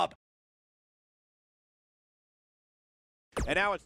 up. And now it's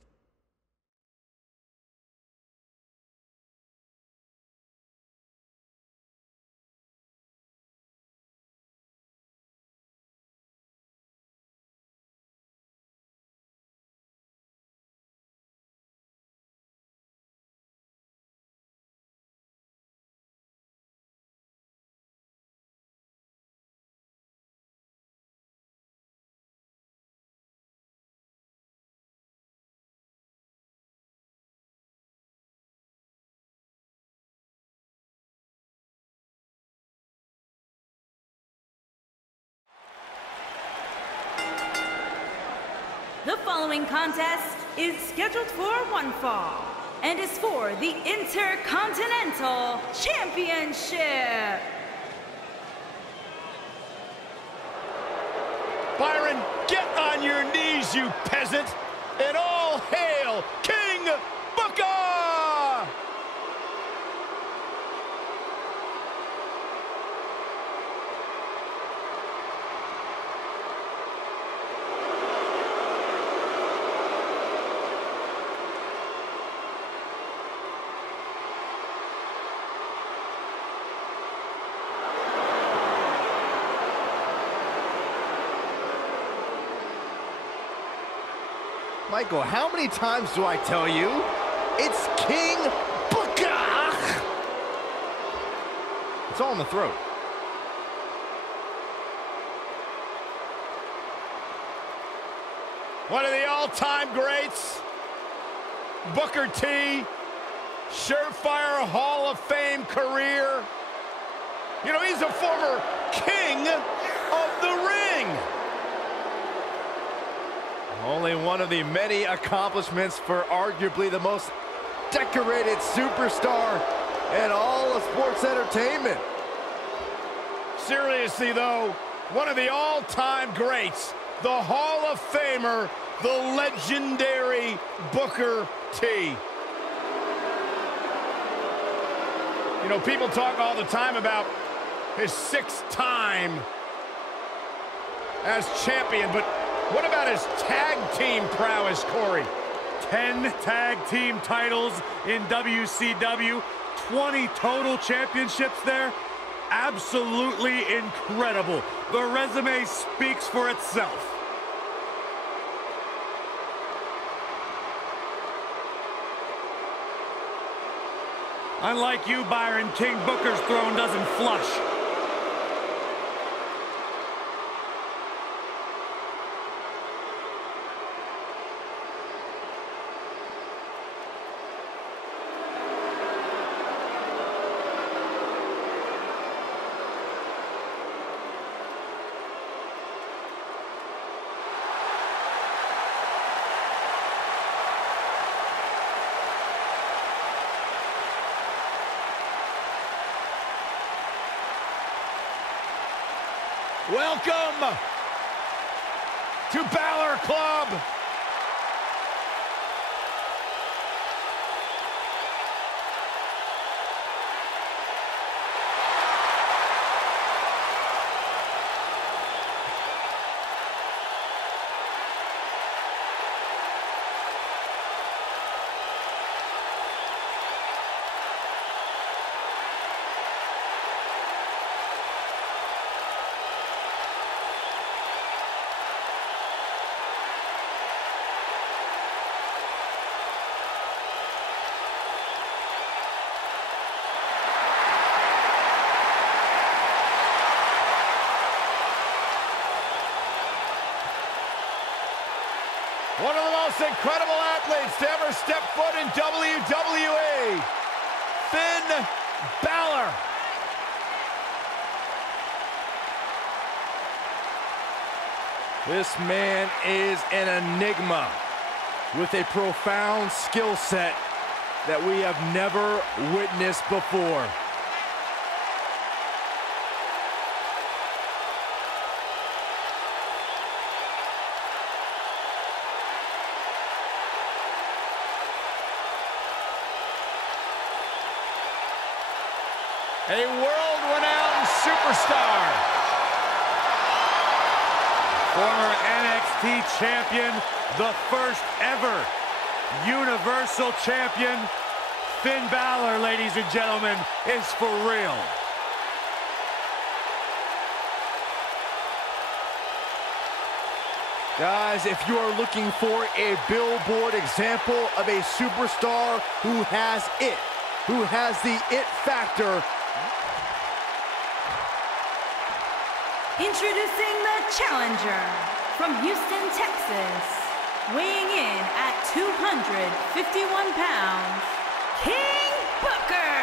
The following contest is scheduled for one fall and is for the Intercontinental Championship. Byron, get on your knees, you peasant, and all hail King Booker! Michael, how many times do I tell you? It's King Booker! It's all in the throat. One of the all-time greats, Booker T, surefire Hall of Fame career. You know, he's a former king of the ring. Only one of the many accomplishments for arguably the most decorated superstar in all of sports entertainment. Seriously, though, one of the all-time greats, the Hall of Famer, the legendary Booker T. You know, people talk all the time about his 6th time as champion, but what about his tag team prowess, Corey? 10 tag team titles in WCW, 20 total championships there. Absolutely incredible. The resume speaks for itself. Unlike you, Byron, King Booker's throne doesn't flush. Welcome to Balor Club. One of the most incredible athletes to ever step foot in WWE, Finn Balor. This man is an enigma with a profound skill set that we have never witnessed before. A world-renowned superstar. Former NXT champion, the first ever Universal Champion, Finn Balor, ladies and gentlemen, is for real. Guys, if you are looking for a billboard example of a superstar who has it, who has the it factor. Introducing the challenger from Houston, Texas, weighing in at 251 pounds, King Booker.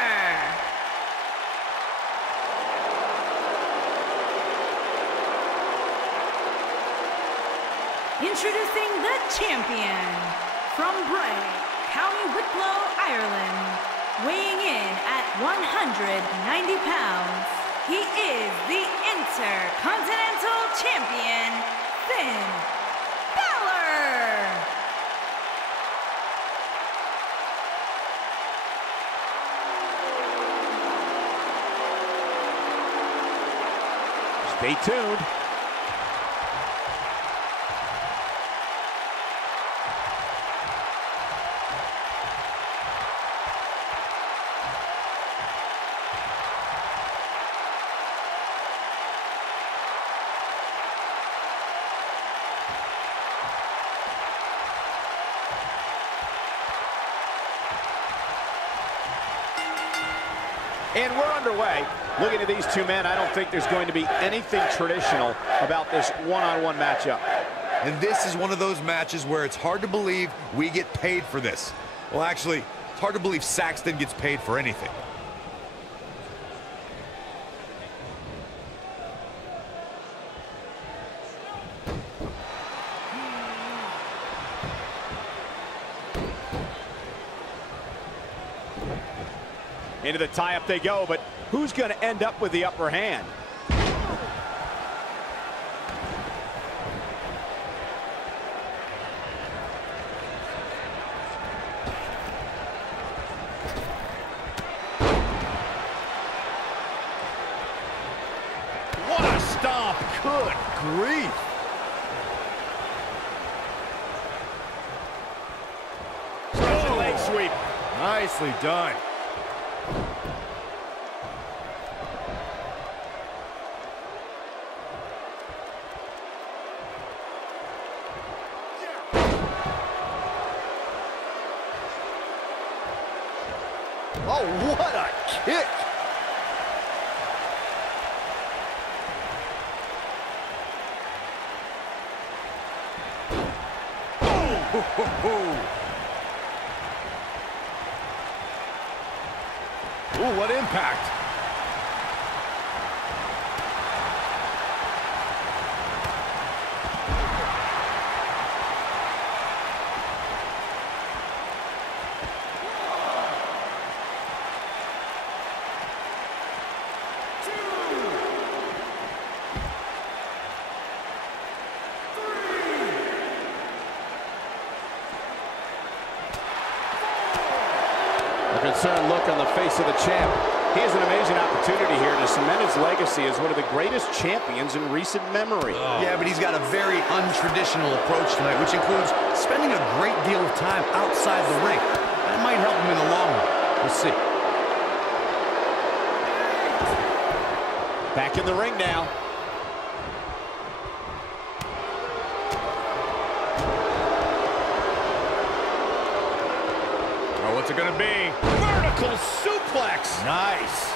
Introducing the champion from Bray, County Wicklow, Ireland, weighing in at 190 pounds, he is the Intercontinental Champion, Finn Balor. Stay tuned. And we're underway. Looking at these two men, I don't think there's going to be anything traditional about this one-on-one matchup. And this is one of those matches where it's hard to believe we get paid for this. Well, actually, it's hard to believe Saxton gets paid for anything. Into the tie-up they go, but who's going to end up with the upper hand? What a stomp. Good grief. Oh. Leg sweep. Nicely done. Oh, what a kick. Ooh, what impact. Concerned look on the face of the champ. He has an amazing opportunity here to cement his legacy as one of the greatest champions in recent memory. Yeah, but he's got a very untraditional approach tonight, which includes spending a great deal of time outside the ring. That might help him in the long run. We'll see. Back in the ring now. Oh, what's it gonna be? Vertical suplex. Nice.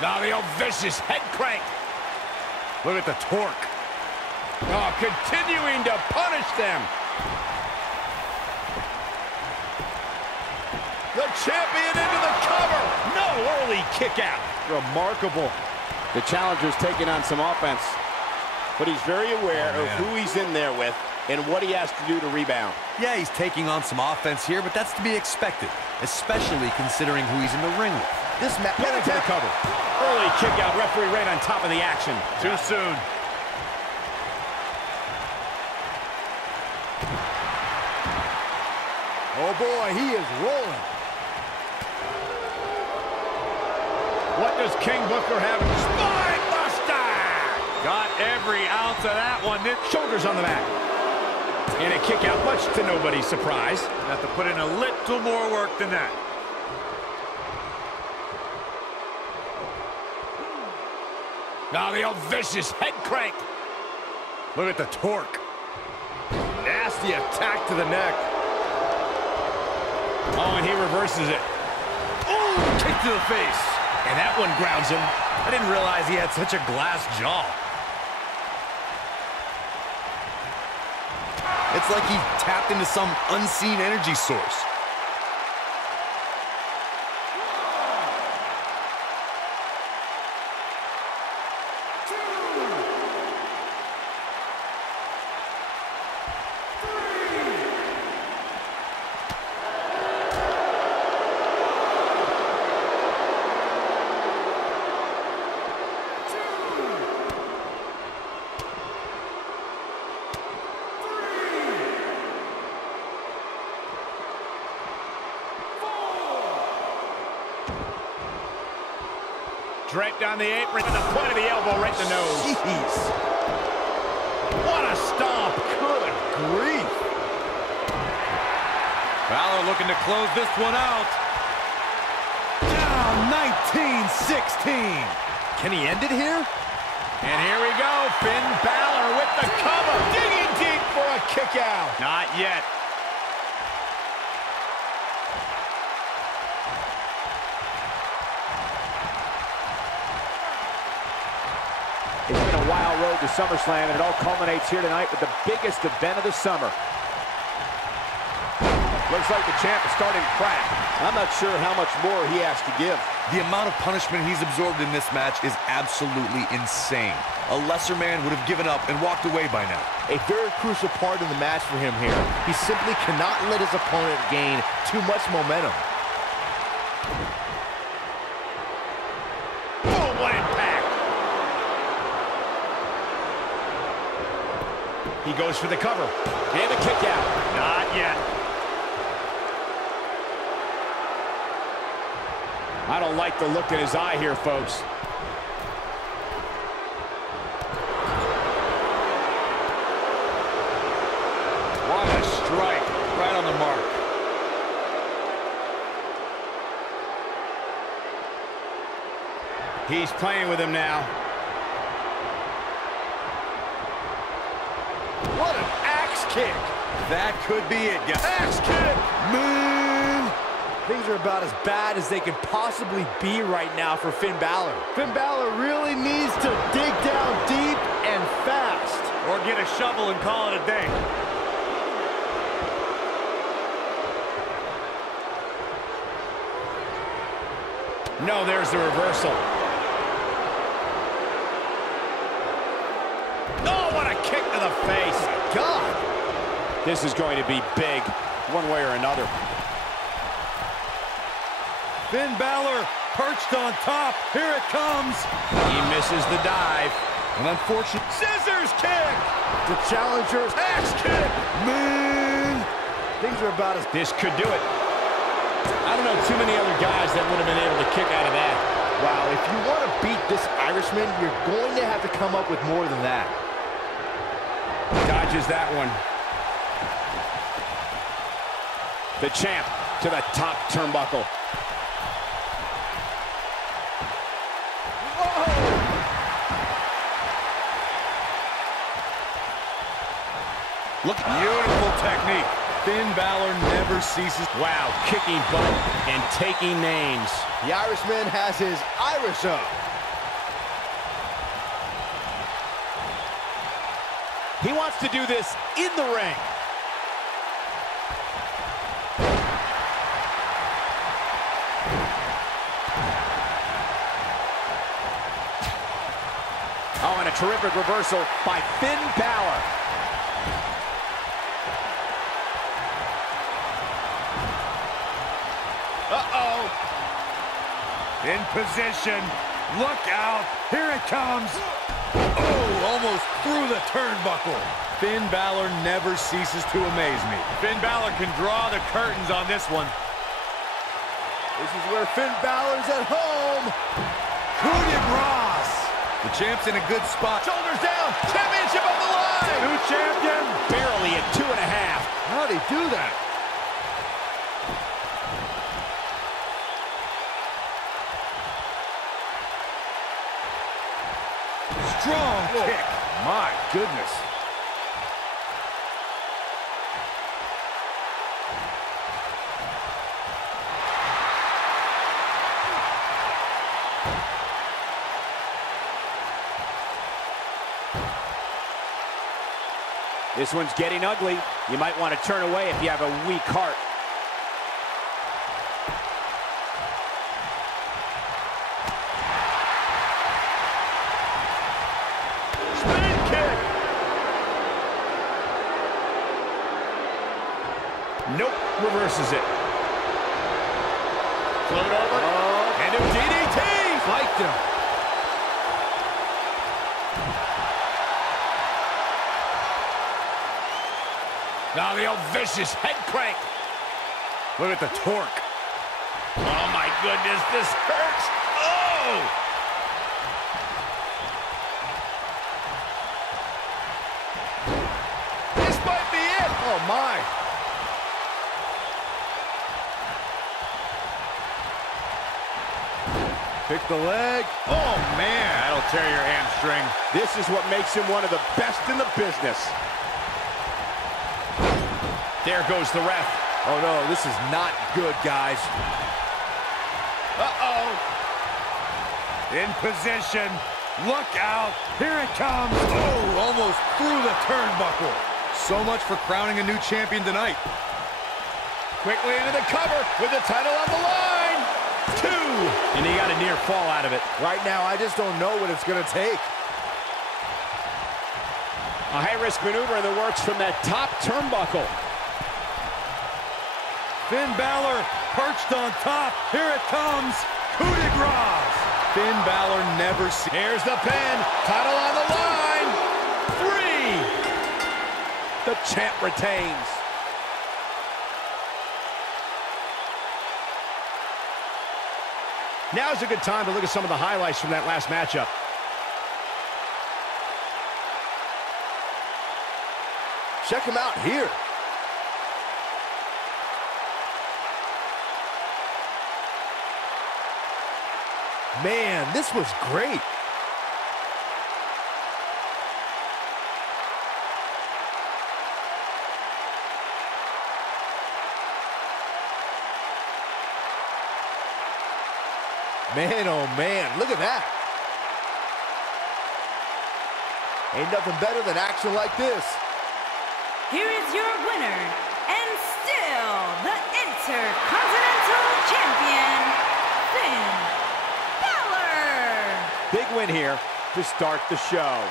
Now the old vicious head crank. Look at the torque. Oh, continuing to punish them. The champion into the cover. No early kick out. Remarkable. The challenger's taking on some offense, but he's very aware of who he's in there with and what he has to do to rebound. Yeah, he's taking on some offense here, but that's to be expected, especially considering who he's in the ring with. This match going to the cover. Early kick out, referee right on top of the action. Too soon. Oh boy, he is rolling. What does King Booker have? Spine buster. every ounce of that one. Shoulders on the mat. And a kick out, much to nobody's surprise. Have to put in a little more work than that. Now the old vicious head crank. Look at the torque. Nasty attack to the neck. Oh, and he reverses it. Oh, kick to the face. And that one grounds him. I didn't realize he had such a glass jaw. It's like he tapped into some unseen energy source. Draped on the apron and the point of the elbow right in the nose. Jeez. What a stomp. Good grief. Balor looking to close this one out. Down 19-16. Can he end it here? And here we go. Finn Balor with the cover. Digging deep for a kick out. Not yet. It's been a wild road to SummerSlam, and it all culminates here tonight with the biggest event of the summer. Looks like the champ is starting to crack. I'm not sure how much more he has to give. The amount of punishment he's absorbed in this match is absolutely insane. A lesser man would have given up and walked away by now. A very crucial part of the match for him here. He simply cannot let his opponent gain too much momentum. Oh, what impact. He goes for the cover. And the kick out. Not yet. I don't like the look in his eye here, folks. What a strike. Right on the mark. He's playing with him now. What an axe kick. That could be it, guys. Axe kick. Man, things are about as bad as they can possibly be right now for Finn Balor. Finn Balor really needs to dig down deep and fast. Or get a shovel and call it a day. No, there's the reversal. Oh, what a kick to the face. God. This is going to be big, one way or another. Finn Balor perched on top. Here it comes. He misses the dive. An unfortunate Scissors kick. The challenger's Axe kick. man. Things are about as... This could do it. I don't know too many other guys that would have been able to kick out of that. Wow, if you want to beat this Irishman, you're going to have to come up with more than that. Dodges that one. The champ to the top turnbuckle. Look, beautiful technique. Finn Balor never ceases. Wow, kicking butt and taking names. The Irishman has his Irish up. He wants to do this in the ring. Oh, and a terrific reversal by Finn Balor. Uh-oh. In position. Look out. Here it comes. Oh, almost through the turnbuckle. Finn Balor never ceases to amaze me. Finn Balor can draw the curtains on this one. This is where Finn Balor's at home. Coup de grace. The champ's in a good spot. Shoulders down. Championship on the line. New champion. Barely at 2.5. How'd he do that? Strong kick. My goodness. This one's getting ugly. You might want to turn away if you have a weak heart. Spin kick. Nope. Reverses it. Float over. And a DDT. Spiked him. Now the old vicious head crank. Look at the torque. Oh my goodness, this hurts. Oh! This might be it. Oh my. Pick the leg. Oh man, that'll tear your hamstring. This is what makes him one of the best in the business. There goes the ref. Oh no, this is not good, guys. Uh-oh. In position. Look out. Here it comes. Oh, almost through the turnbuckle. So much for crowning a new champion tonight. Quickly into the cover with the title on the line. 2. And he got a near fall out of it. Right now, I just don't know what it's going to take. A high-risk maneuver in the works from that top turnbuckle. Finn Balor perched on top. Here it comes. Coup de grace. Finn Balor never sees. Here's the pin. Title on the line. 3. The champ retains. Now's a good time to look at some of the highlights from that last matchup. Check him out here. Man, this was great. Man, oh man, look at that. Ain't nothing better than action like this. Here is your winner, and still the Intercontinental Champion, Finn Balor. Big win here to start the show.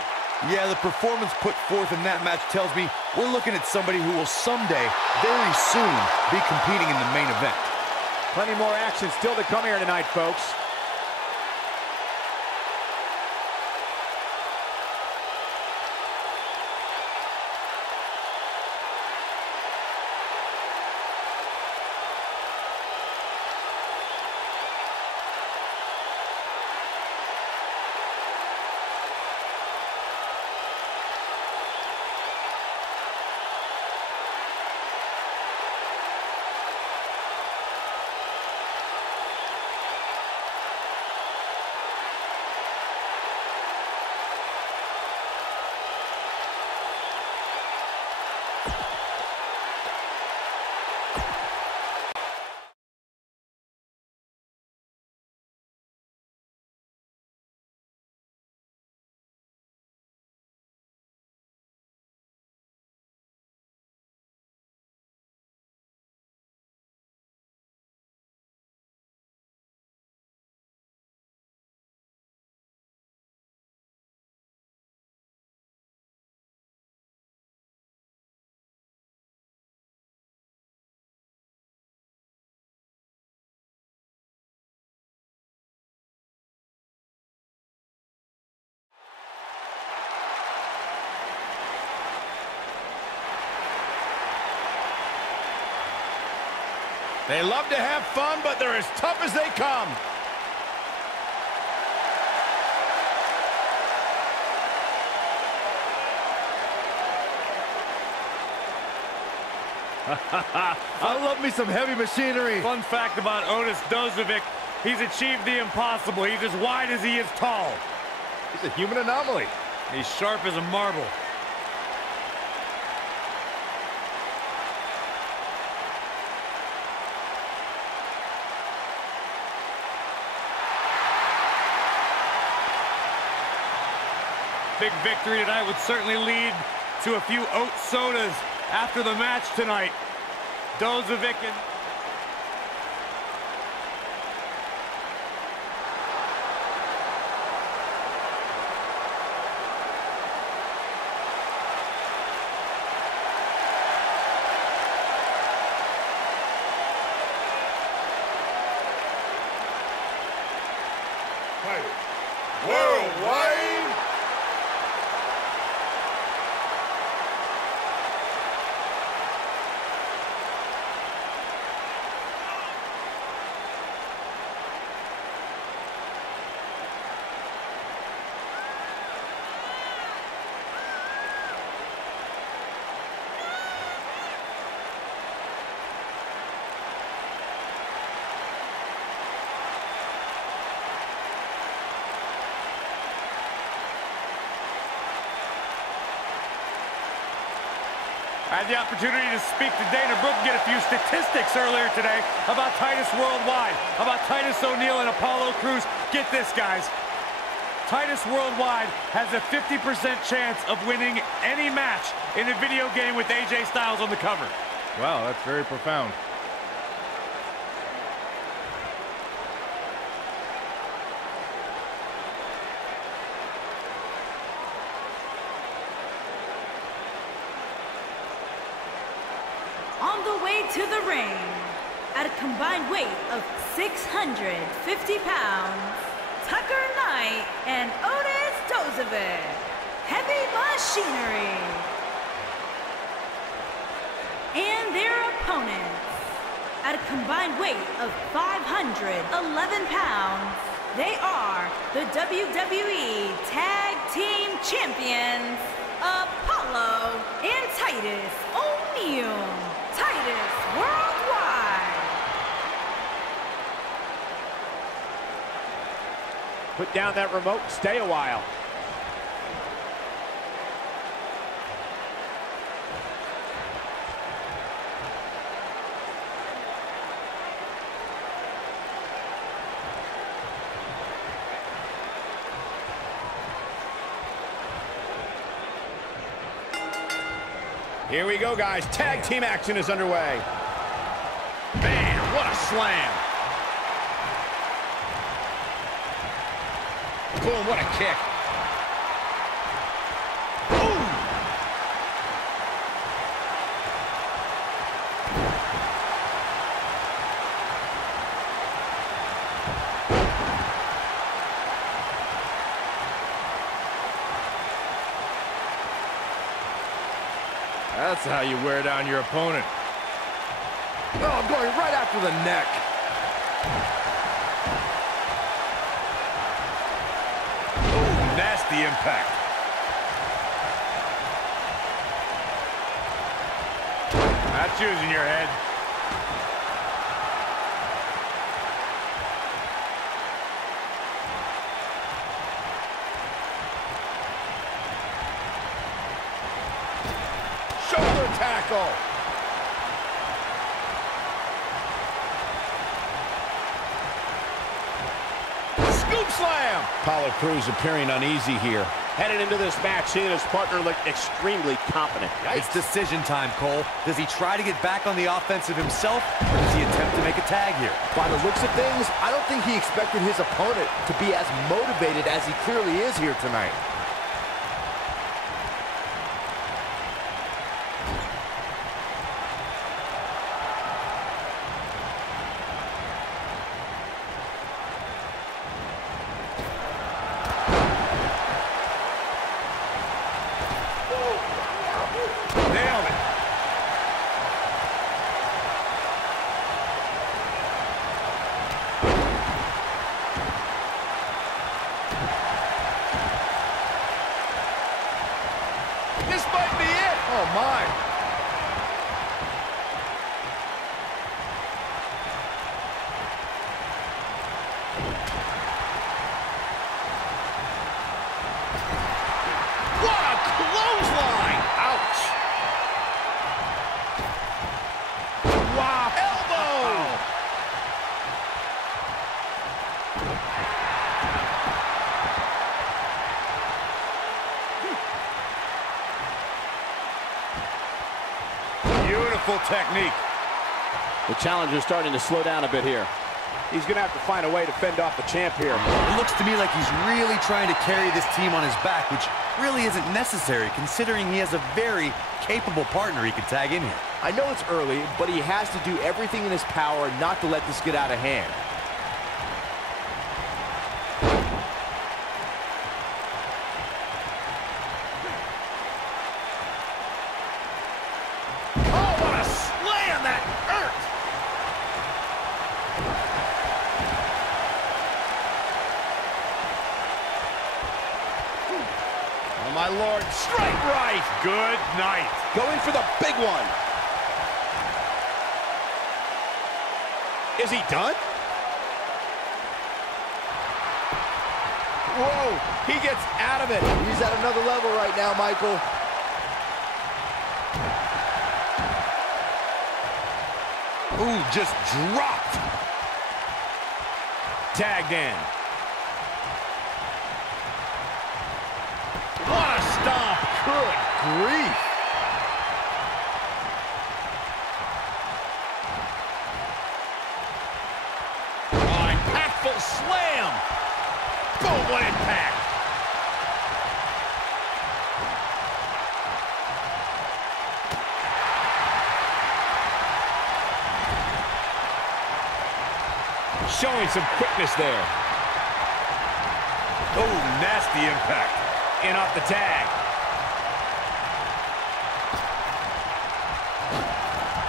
Yeah, the performance put forth in that match tells me we're looking at somebody who will someday, very soon, be competing in the main event. Plenty more action still to come here tonight, folks. They love to have fun, but they're as tough as they come. I love me some heavy machinery. Fun fact about Otis Dozovic, he's achieved the impossible. He's as wide as he is tall. He's a human anomaly. He's sharp as a marble. Big victory tonight would certainly lead to a few oat sodas after the match tonight. Dozovic and... Worldwide. I had the opportunity to speak to Dana Brooke and get a few statistics earlier today about Titus Worldwide, about Titus O'Neil and Apollo Crews. Get this, guys. Titus Worldwide has a 50% chance of winning any match in a video game with AJ Styles on the cover. Wow, that's very profound. On the way to the ring, at a combined weight of 650 pounds, Tucker Knight and Otis Dozovic, Heavy Machinery. And their opponents, at a combined weight of 511 pounds, they are the WWE Tag Team Champions, Apollo and Titus O'Neil. Titus Worldwide. Put down that remote and stay a while. Here we go, guys. Tag team action is underway. Man, what a slam. Boom, what a kick. Ooh. That's how you wear down your opponent. Oh, going right after the neck. Ooh, nasty impact. That's using your head. Shoulder tackle. Scoop slam. Apollo Crews appearing uneasy here. Headed into this match, he and his partner look extremely confident. It's decision time, Cole. Does he try to get back on the offensive himself, or does he attempt to make a tag here? By the looks of things, I don't think he expected his opponent to be as motivated as he clearly is here tonight. Nailed it. This might be it. Oh, my. Clothesline. Ouch. Wow. Elbow. Beautiful technique. The challenger's starting to slow down a bit here. He's going to have to find a way to fend off the champ here. It looks to me like he's really trying to carry this team on his back, which really isn't necessary considering he has a very capable partner he could tag in here. I know it's early, but he has to do everything in his power not to let this get out of hand. Oh, what a slam! That hurt! Oh, my Lord. Straight right! Good night. Going for the big one. Is he done? Whoa, he gets out of it. He's at another level right now, Michael. Ooh, just dropped. Tagged in. What a stomp! Good grief! Oh, impactful slam! Boom, what impact! Showing some quickness there. Oh, nasty impact. In off the tag.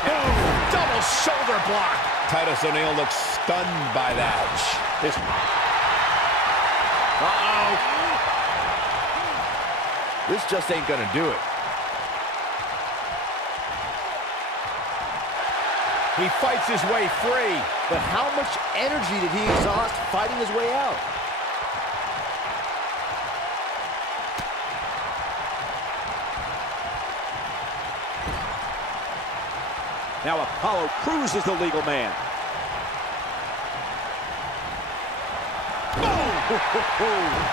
Oh, double shoulder block. Titus O'Neil looks stunned by that. Uh-oh. This just ain't gonna do it. He fights his way free. But how much energy did he exhaust fighting his way out? Now Apollo Crews is the legal man.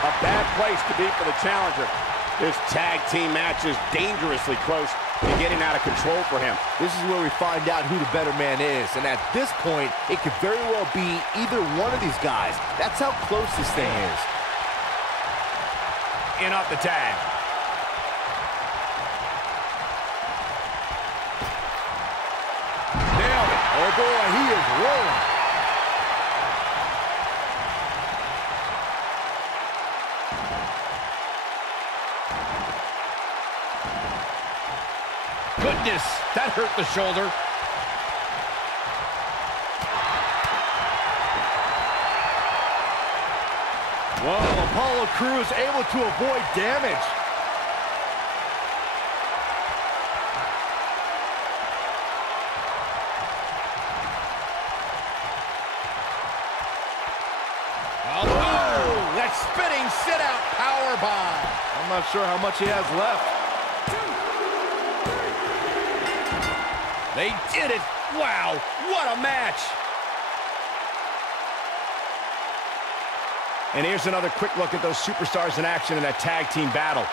A bad place to be for the challenger. This tag team match is dangerously close to getting out of control for him. This is where we find out who the better man is. And at this point, it could very well be either one of these guys. That's how close this thing is. In off the tag. Nailed it. Oh boy, he is rolling. Goodness, that hurt the shoulder. Whoa, Apollo Crews able to avoid damage. Oh, that spinning sit-out powerbomb. I'm not sure how much he has left. They did it. Wow, what a match. And here's another quick look at those superstars in action in that tag team battle.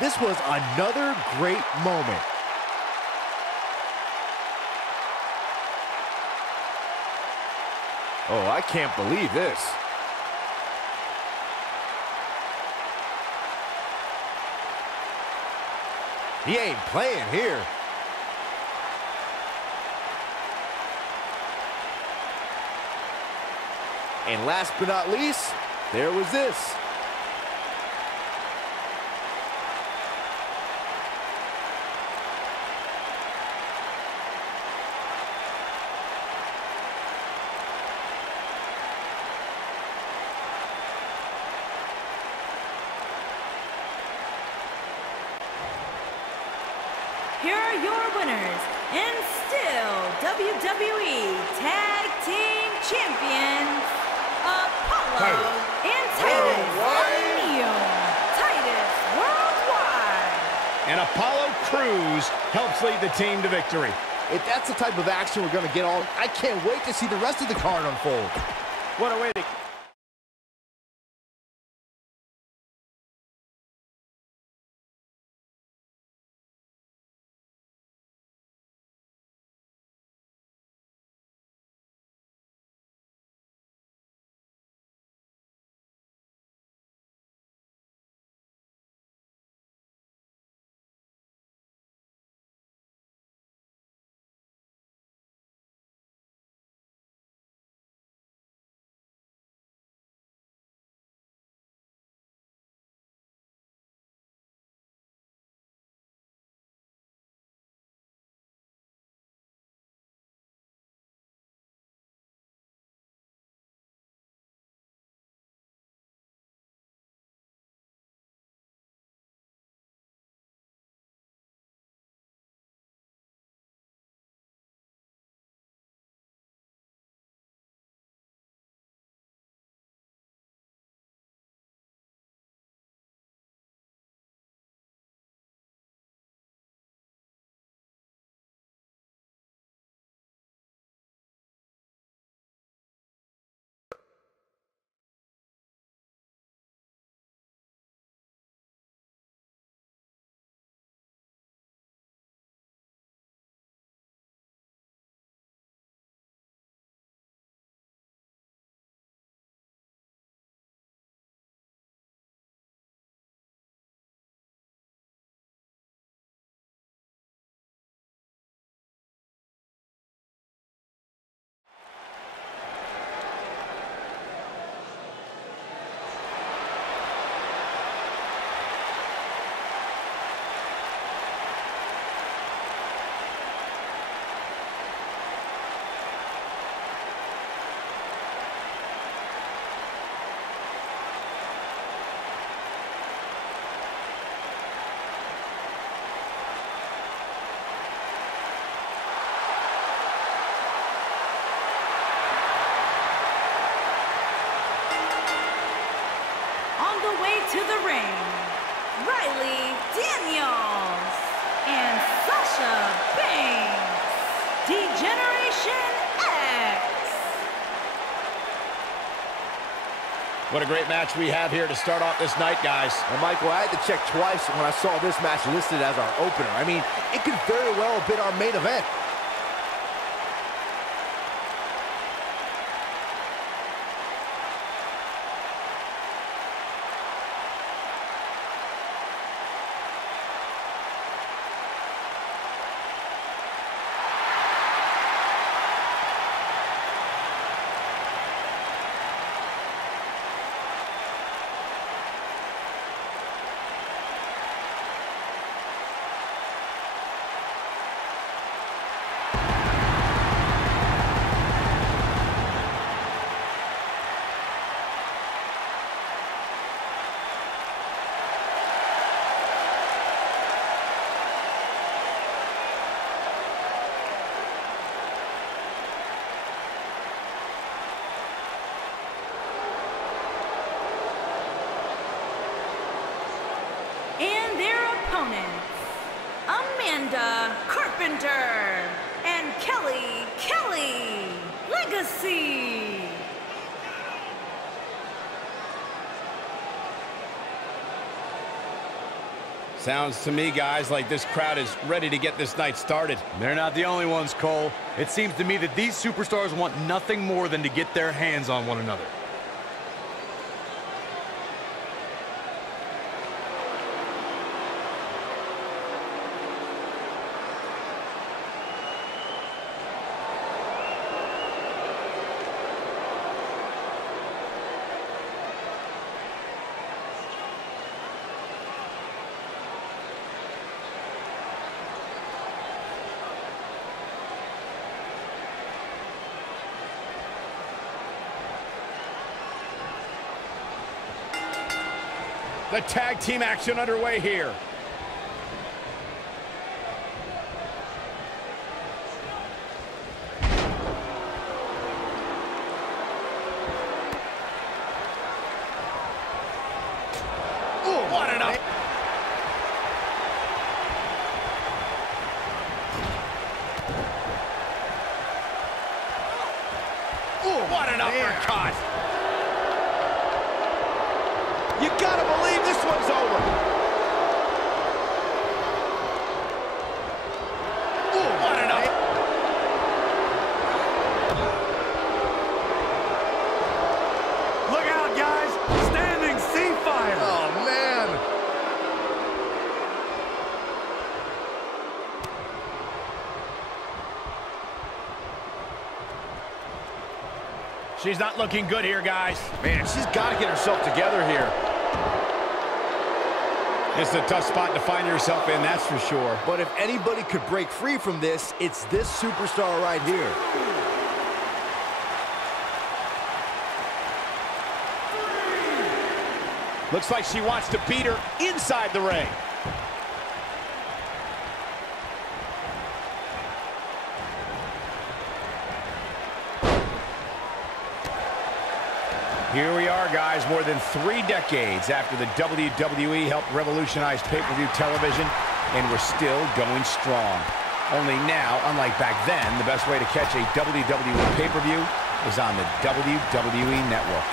This was another great moment. Oh, I can't believe this. He ain't playing here. And last but not least, there was this. Here are your winners, and still WWE Tag Team Champions, Apollo and Titus O'Neil, Titus Worldwide. And Apollo Crews helps lead the team to victory. If that's the type of action we're going to get on, I can't wait to see the rest of the card unfold. What a way to... To the ring, Riley Daniels and Sasha Banks, D-Generation X. What a great match we have here to start off this night, guys. And Michael, I had to check twice when I saw this match listed as our opener. I mean, it could very well have been our main event. Carpenter and Kelly Legacy. Sounds to me, guys, like this crowd is ready to get this night started. They're not the only ones, Cole. It seems to me that these superstars want nothing more than to get their hands on one another. The tag team action underway here. what an up. What an uppercut. You gotta believe this one's over. What an up. Look out, guys. Standing sea fire. Oh, man. She's not looking good here, guys. Man, she's got to get herself together here. This is a tough spot to find yourself in, that's for sure. But if anybody could break free from this, it's this superstar right here. Looks like she wants to beat her inside the ring. Here we are, guys, more than 3 decades after the WWE helped revolutionize pay-per-view television, and we're still going strong. Only now, unlike back then, the best way to catch a WWE pay-per-view is on the WWE Network.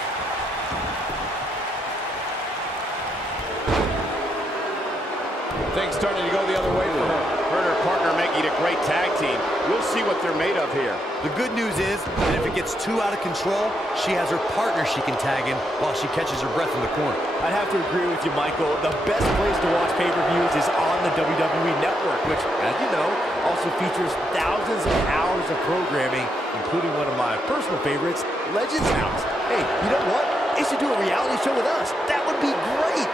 Things starting to go the other way for her. Her and her partner making a great tag team. We'll see what they're made of here. The good news is that if it gets too out of control, she has her partner she can tag in while she catches her breath in the corner. I'd have to agree with you, Michael. The best place to watch pay-per-views is on the WWE Network, which, as you know, also features thousands of hours of programming, including one of my personal favorites, Legends House. Hey, you know what? They should do a reality show with us. That would be great.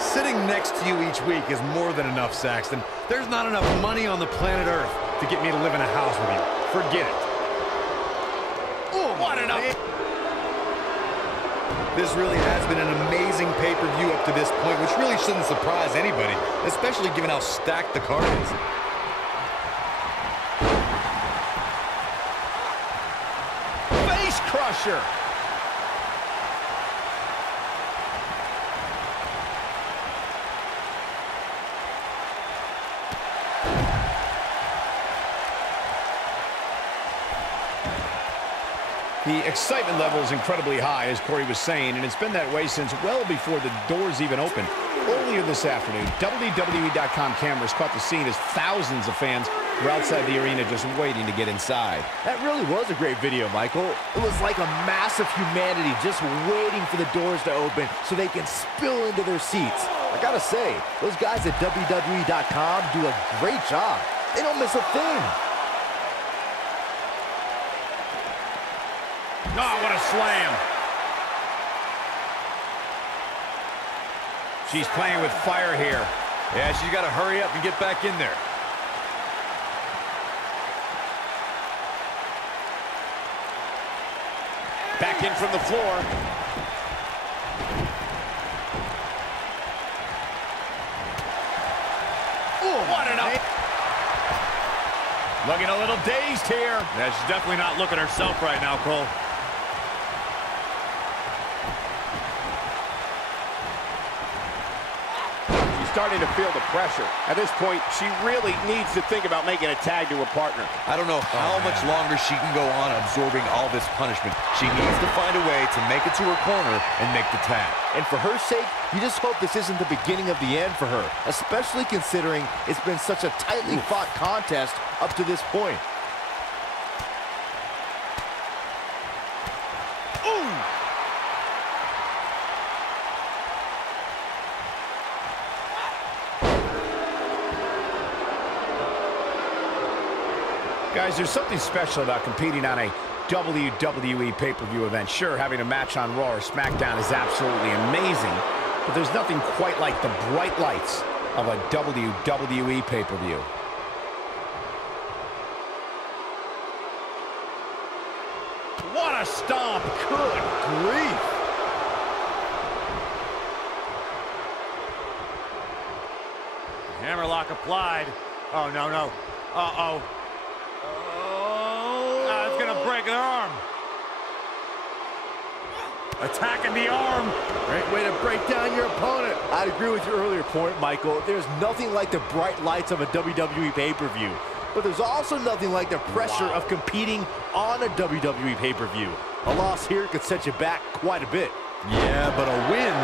Sitting next to you each week is more than enough, Saxton. There's not enough money on the planet Earth to get me to live in a house with you. Forget it. What an up. This really has been an amazing pay-per-view up to this point, which really shouldn't surprise anybody, especially given how stacked the card is. Face crusher. The excitement level is incredibly high, as Corey was saying, and it's been that way since well before the doors even opened. Earlier this afternoon, WWE.com cameras caught the scene as thousands of fans were outside the arena just waiting to get inside. That really was a great video, Michael. It was like a mass of humanity just waiting for the doors to open so they can spill into their seats. I gotta say, those guys at WWE.com do a great job. They don't miss a thing. Oh, what a slam. She's playing with fire here. Yeah, she's got to hurry up and get back in there. Back in from the floor. What an up. Looking a little dazed here. Yeah, she's definitely not looking herself right now, Cole. Starting to feel the pressure. At this point, she really needs to think about making a tag to her partner. I don't know how much longer she can go on absorbing all this punishment. She needs to find a way to make it to her corner and make the tag. And for her sake, you just hope this isn't the beginning of the end for her, especially considering it's been such a tightly fought contest up to this point. Guys, there's something special about competing on a WWE pay-per-view event. Sure, having a match on Raw or SmackDown is absolutely amazing, but there's nothing quite like the bright lights of a WWE pay-per-view. What a stomp! Good grief! Hammerlock applied. Oh, no, no. Uh-oh. It's gonna break her arm. Attacking the arm. Great way to break down your opponent. I'd agree with your earlier point, Michael. There's nothing like the bright lights of a WWE pay-per-view. But there's also nothing like the pressure of competing on a WWE pay-per-view. A loss here could set you back quite a bit. Yeah, but a win,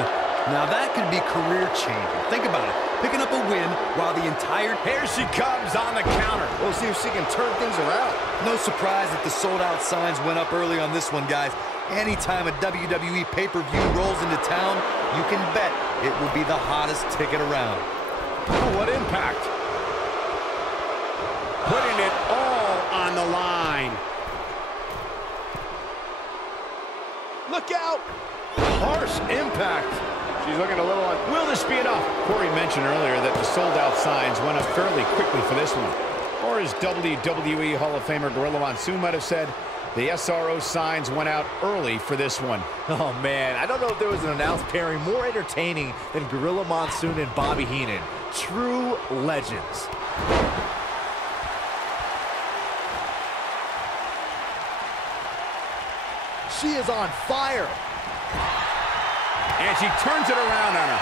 now that could be career-changing. Think about it. Picking up a win while the entire... Here she comes on the counter. We'll see if she can turn things around. No surprise that the sold-out signs went up early on this one, guys. Anytime a WWE pay-per-view rolls into town, you can bet it will be the hottest ticket around. Oh, what impact. Putting it all on the line. Look out! Harsh impact. She's looking a little on. Will this be enough? Corey mentioned earlier that the sold-out signs went up fairly quickly for this one. Or as WWE Hall of Famer Gorilla Monsoon might have said, the SRO signs went out early for this one. Oh, man, I don't know if there was an announced pairing more entertaining than Gorilla Monsoon and Bobby Heenan. True legends. She is on fire. And she turns it around on her.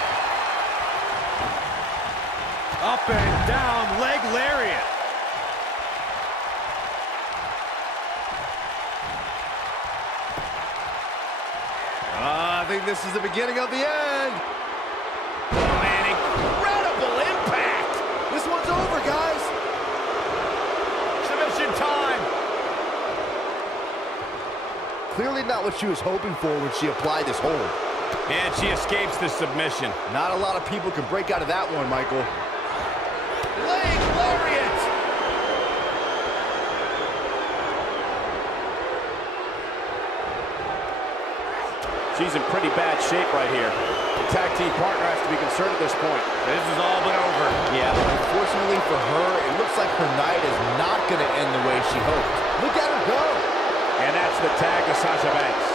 Up and down, leg lariat. I think this is the beginning of the end. Oh, man, incredible impact. This one's over, guys. Submission time. Clearly not what she was hoping for when she applied this hold. And she escapes the submission. Not a lot of people can break out of that one, Michael. Leg lariat. She's in pretty bad shape right here. The tag team partner has to be concerned at this point. This is all but over. Yeah, but unfortunately for her, it looks like her night is not going to end the way she hoped. Look at her go. And that's the tag to Sasha Banks.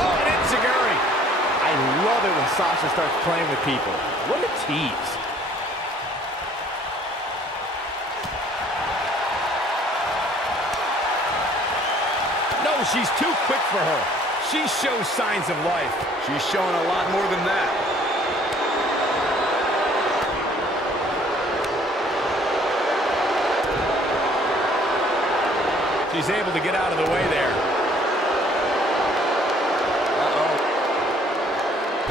Oh, and enziguri. I love it when Sasha starts playing with people. What a tease. No, she's too quick for her. She shows signs of life. She's showing a lot more than that. She's able to get out of the way there. Uh-oh.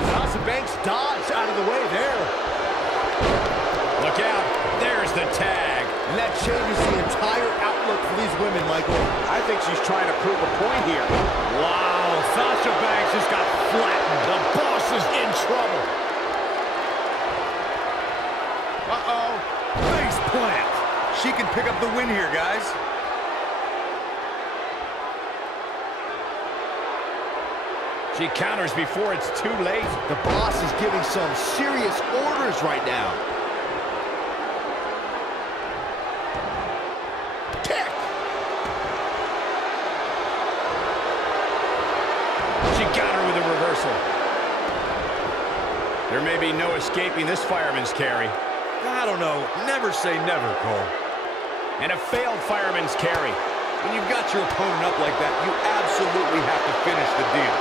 Sasha Banks dodged out of the way there. Look out. There's the tag. And that changes the entire outlook for these women, Michael. I think she's trying to prove a point here. Wow, Sasha Banks just got flattened. The boss is in trouble. Uh-oh. Face plant. She can pick up the win here, guys. She counters before it's too late. The boss is giving some serious orders right now. Kick! She got her with a reversal. There may be no escaping this fireman's carry. I don't know. Never say never, Cole. And a failed fireman's carry. When you've got your opponent up like that, you absolutely have to finish the deal.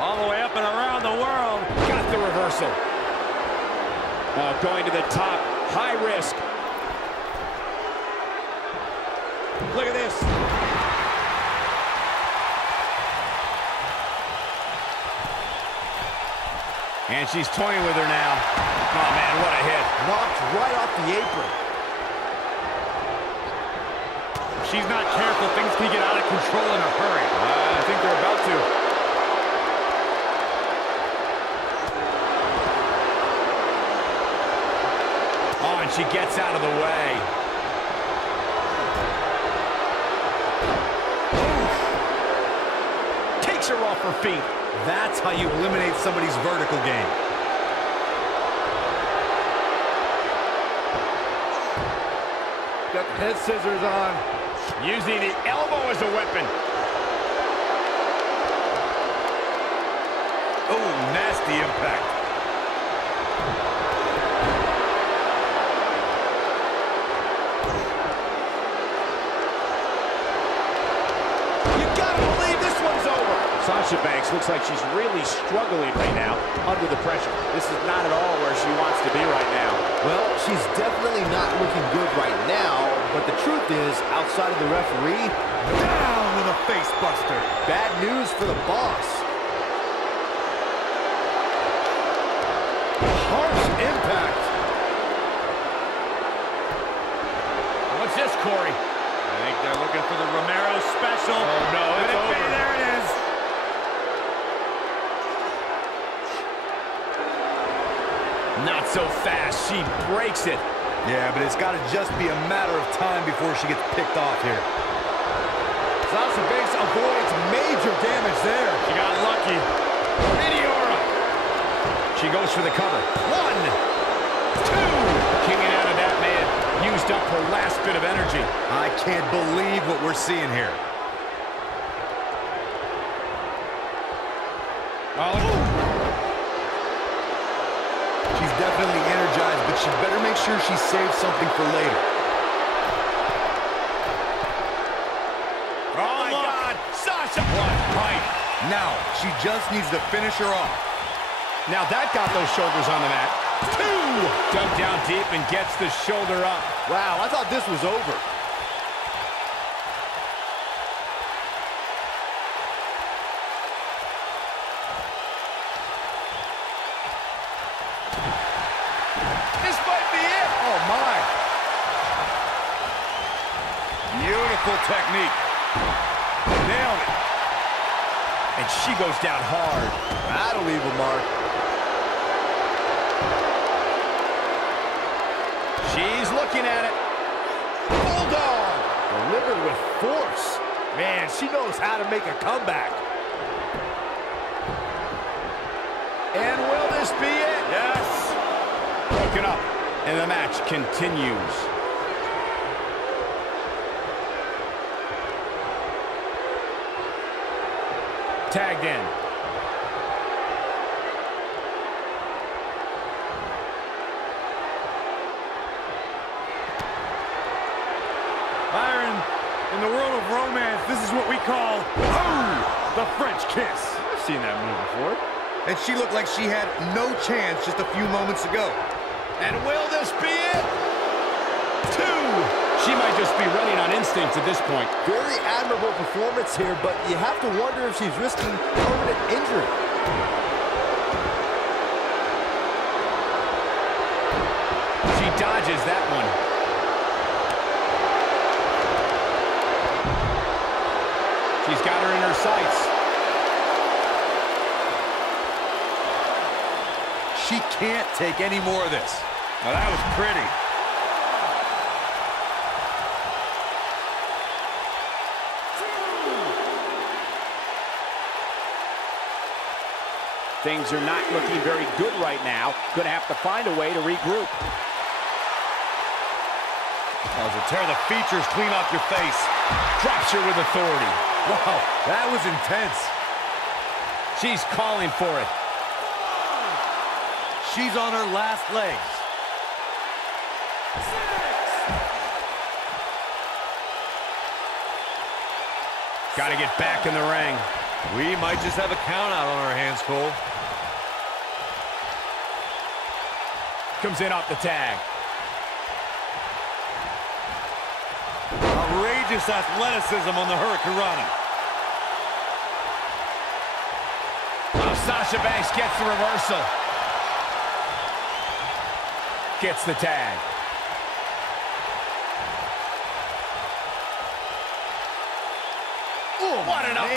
All the way up and around the world. Got the reversal. Going to the top. High risk. Look at this. And she's toying with her now. Oh, man, what a hit. Knocked right off the apron. If she's not careful, things can get out of control in a hurry. I think they're about to. Oh, and she gets out of the way. Oof. Takes her off her feet. That's how you eliminate somebody's vertical game. Got the head scissors on. Using the elbow as a weapon. nasty impact. You gotta believe this one's over. Sasha Banks looks like she's really struggling right now under the pressure. This is not at all where she wants to be right now. Well, she's definitely not looking good right now, but the truth is, outside of the referee, Down with a face buster. bad news for the boss. Harsh impact. What's this, Corey? I think they're looking for the Romero special. Oh, no, it's over. There it is. Not so fast. She breaks it. Yeah, but it's got to just be a matter of time before she gets picked off here. Sasha Banks avoids major damage there. She got lucky. Meteora. She goes for the cover. 1, 2. Kicking out of that man. Used up her last bit of energy. I can't believe what we're seeing here. She's definitely energized, but she better make sure she saves something for later. Oh, my God. Sasha. What fight. Now, she just needs to finish her off. Now that got those shoulders on the mat. 2. Dug down deep and gets the shoulder up. Wow, I thought this was over. This might be it. Oh, my. Beautiful technique. Nailed it. And she goes down hard. That'll leave a mark. She's looking at it. Bulldog. Delivered with force. Man, she knows how to make a comeback. And will this be it? Yes. Broken up. And the match continues. Tagged in. Byron, in the world of romance, this is what we call, the French kiss. I've seen that move before. And she looked like she had no chance just a few moments ago. And will this be it? 2. She might just be running on instinct at this point. Very admirable performance here, but you have to wonder if she's risking permanent injury. She dodges that one. She's got her in her sights. She can't take any more of this. Now that was pretty. Things are not looking very good right now. Gonna have to find a way to regroup. Oh, to tear the features clean off your face. Drops her with authority. Wow, that was intense. She's calling for it. She's on her last legs. 6. Got to get back in the ring. We might just have a count out on our hands, Cole. Comes in off the tag. Outrageous athleticism on the Hurricanrana. Oh, Sasha Banks gets the reversal. Gets the tag. Ooh, what an up.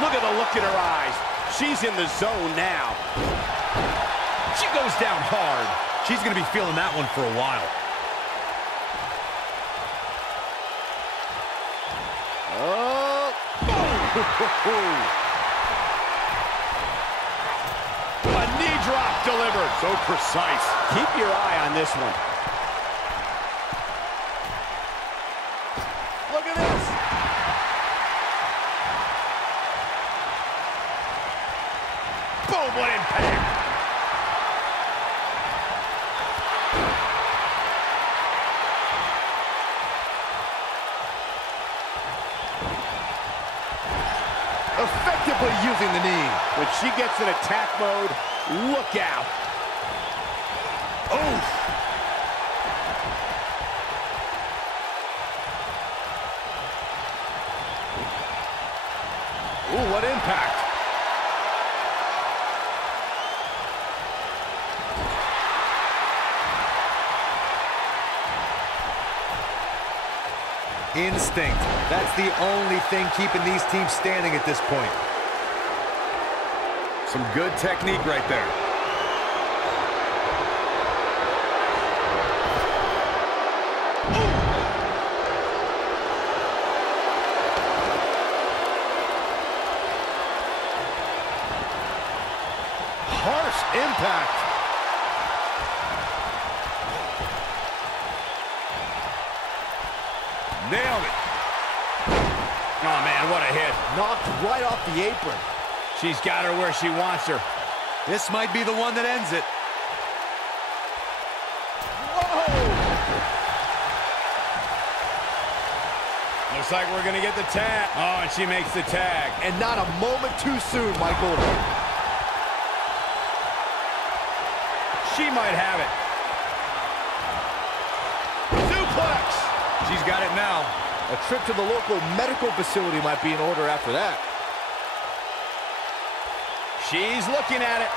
Look at the look in her eyes. She's in the zone now. She goes down hard. She's going to be feeling that one for a while. Oh! A knee drop delivered. So precise. Keep your eye on this one. Look at this! Boom, what impact. Effectively using the knee. When she gets in attack mode, look out. Oh. Ooh, what impact. Instinct. That's the only thing keeping these teams standing at this point. Some good technique right there. Harsh impact. Nailed it. Oh, man, what a hit. Knocked right off the apron. She's got her where she wants her. This might be the one that ends it. Whoa! Looks like we're going to get the tag. Oh, and she makes the tag. And not a moment too soon, Michael. She might have it. Suplex! She's got it now. A trip to the local medical facility might be in order after that. She's looking at it.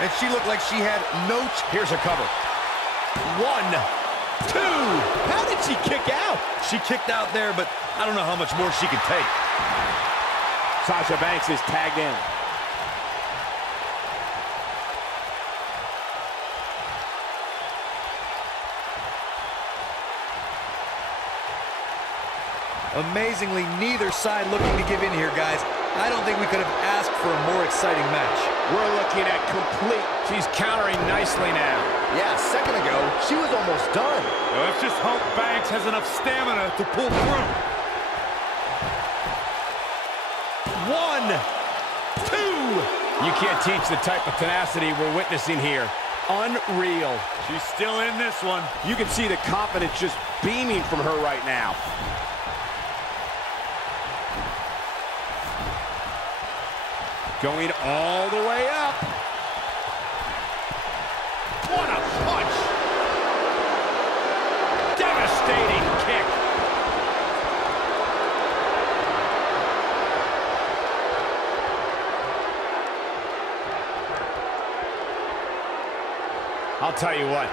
And she looked like she had no... Here's a cover. 1, 2. How did she kick out? She kicked out there, but I don't know how much more she could take. Sasha Banks is tagged in. Amazingly, neither side looking to give in here, guys. I don't think we could have asked for a more exciting match. We're looking at complete. She's countering nicely now. Yeah, a second ago, she was almost done. Now let's just hope Banks has enough stamina to pull through. 1, 2. You can't teach the type of tenacity we're witnessing here. Unreal. She's still in this one. You can see the confidence just beaming from her right now. Going all the way up. What a punch! Devastating kick. I'll tell you what,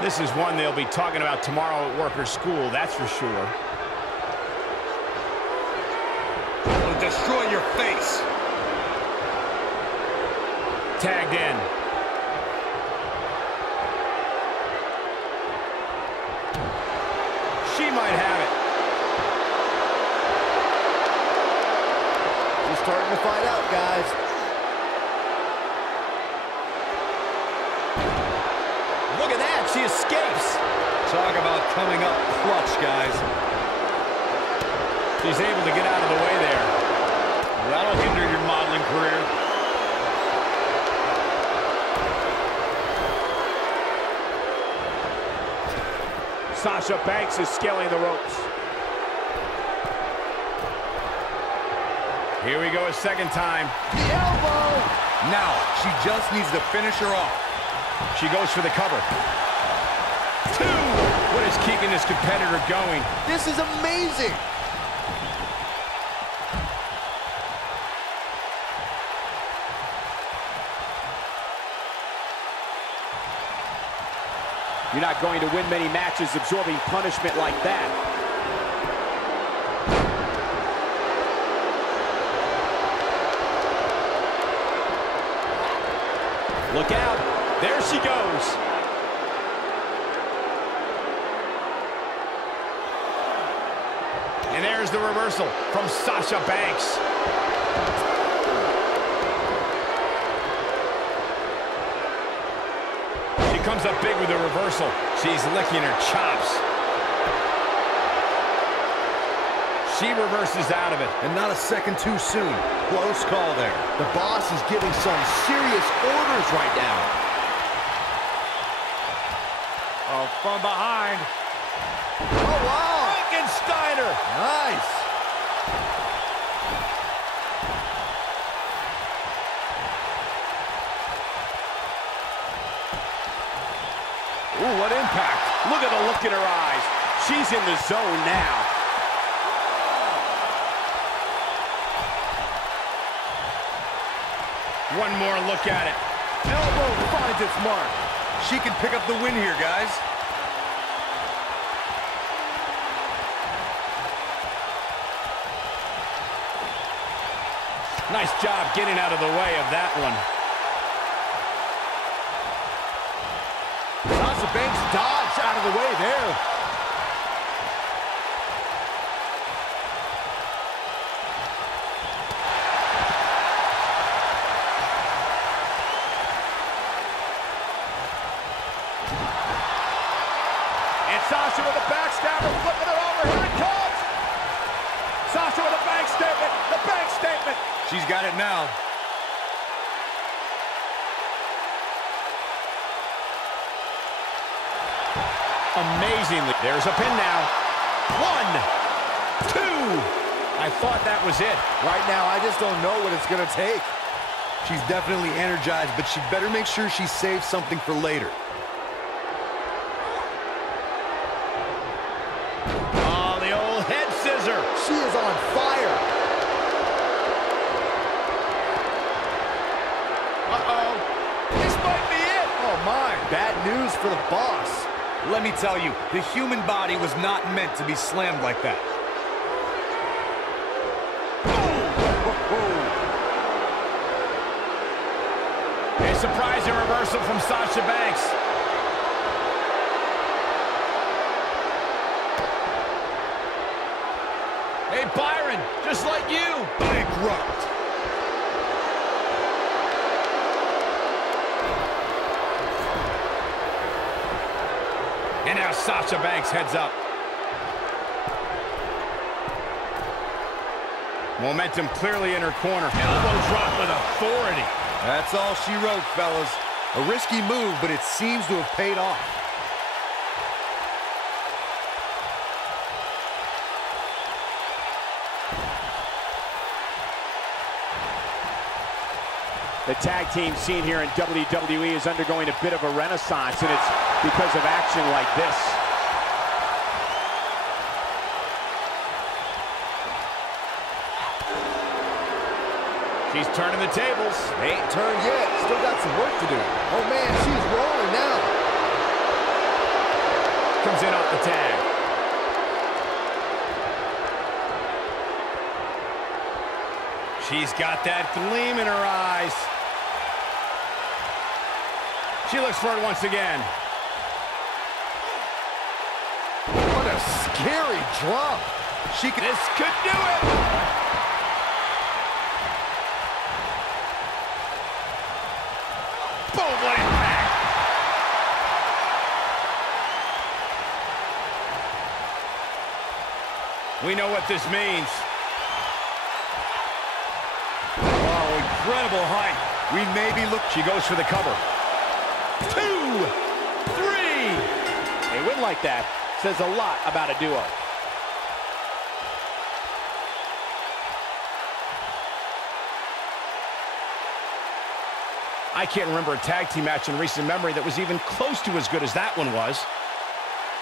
this is one they'll be talking about tomorrow at work or school, that's for sure. It'll destroy your face. Tagged in. She might have it. We're starting to find out, guys. Look at that, she escapes. Talk about coming up clutch, guys. She's able to get out of the way there. That'll hinder your modeling career. Sasha Banks is scaling the ropes. Here we go a second time. The elbow. Now, she just needs to finish her off. She goes for the cover. 2. What is keeping this competitor going? This is amazing. You're not going to win many matches absorbing punishment like that. Look out. There she goes. And there's the reversal from Sasha Banks. Comes up big with a reversal. She's licking her chops. She reverses out of it. And not a second too soon. Close call there. The boss is giving some serious orders right now. Oh, from behind. Oh, wow. Frankensteiner. Nice. Ooh, what impact. Look at the look in her eyes. She's in the zone now. One more look at it. Elbow finds its mark. She can pick up the win here, guys. Nice job getting out of the way of that one. Sasha Banks dodged out of the way there. And Sasha with a backstabber, flipping it over. Here it comes. Sasha with a bank statement. The bank statement. She's got it now. Amazingly. There's a pin now. 1, 2. I thought that was it. Right now, I just don't know what it's going to take. She's definitely energized, but she'd better make sure she saves something for later. Oh, the old head scissor. She is on fire. Uh-oh. This might be it. Oh, my. Bad news for the boss. Let me tell you, the human body was not meant to be slammed like that. A surprising reversal from Sasha Banks. Hey, Byron, just like you. Bankrupt. And now Sasha Banks heads up. Momentum clearly in her corner. Elbow drop with authority. That's all she wrote, fellas. A risky move, but it seems to have paid off. The tag team scene here in WWE is undergoing a bit of a renaissance, and it's because of action like this. She's turning the tables. Ain't turned yet. Still got some work to do. Oh, man, she's rolling now. Comes in off the tag. She's got that gleam in her eyes. She looks for it once again. What a scary drop. This could do it. Boom, what impact. We know what this means. Oh, incredible height. We may be looking. She goes for the cover. 2, 3. A win like that says a lot about a duo. I can't remember a tag team match in recent memory that was even close to as good as that one was.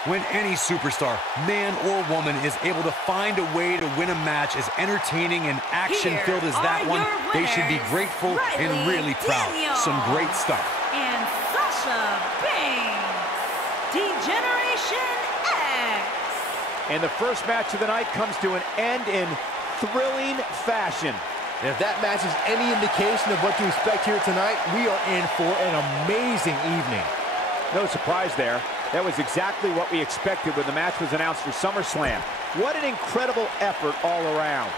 When any superstar, man or woman, is able to find a way to win a match as entertaining and action-filled as that one, they should be grateful and really proud. Some great stuff. And Sasha Banks, D-Generation X. And the first match of the night comes to an end in thrilling fashion. And if that match is any indication of what to expect here tonight, we are in for an amazing evening. No surprise there. That was exactly what we expected when the match was announced for SummerSlam. What an incredible effort all around.